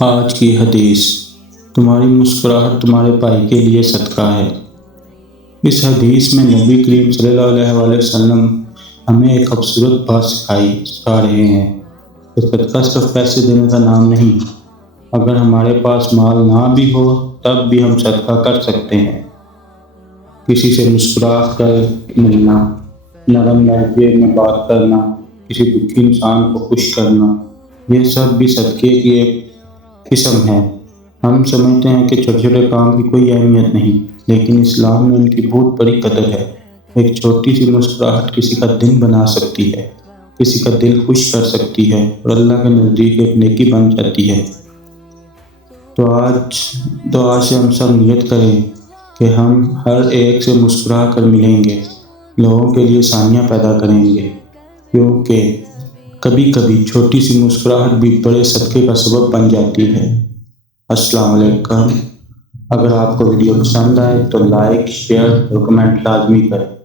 آج کی حدیث: تمہاری مسکراہٹ تمہارے بھائی کے لیے صدقہ ہے۔ اس حدیث میں نبی کریم صلی اللہ علیہ وسلم ہمیں ایک خوبصورت بات سکھا رہے ہیں کہ صدقہ صرف پیسے دینے کا نام نہیں۔ اگر ہمارے پاس مال نہ بھی ہو تب بھی ہم صدقہ کر سکتے ہیں۔ کسی سے مسکرا کر ملنا، نرم لہجے میں بات کرنا، کسی دکھی انسان کو خوش کرنا، یہ سب بھی صدقے کی ایک قسم ہے۔ ہم سمجھتے ہیں کہ چھوٹے چھوٹے کام کی کوئی اہمیت نہیں، لیکن اسلام میں ان کی بہت بڑی قدر ہے۔ ایک چھوٹی سی مسکراہٹ کسی کا دن بنا سکتی ہے، کسی کا دل خوش کر سکتی ہے اور اللہ کے نزدیک ایک نیکی بن جاتی ہے۔ تو آج سے ہم سب نیت کریں کہ ہم ہر ایک سے مسکرا کر ملیں گے، لوگوں کے لیے آسانیاں پیدا کریں گے، کیونکہ کبھی کبھی چھوٹی سی مسکراہٹ بھی بڑے صدقے کا سبب بن جاتی ہے۔ السلام علیکم۔ اگر آپ کو ویڈیو پسند آئے تو لائک، شیئر اور کمنٹ لازمی کریں۔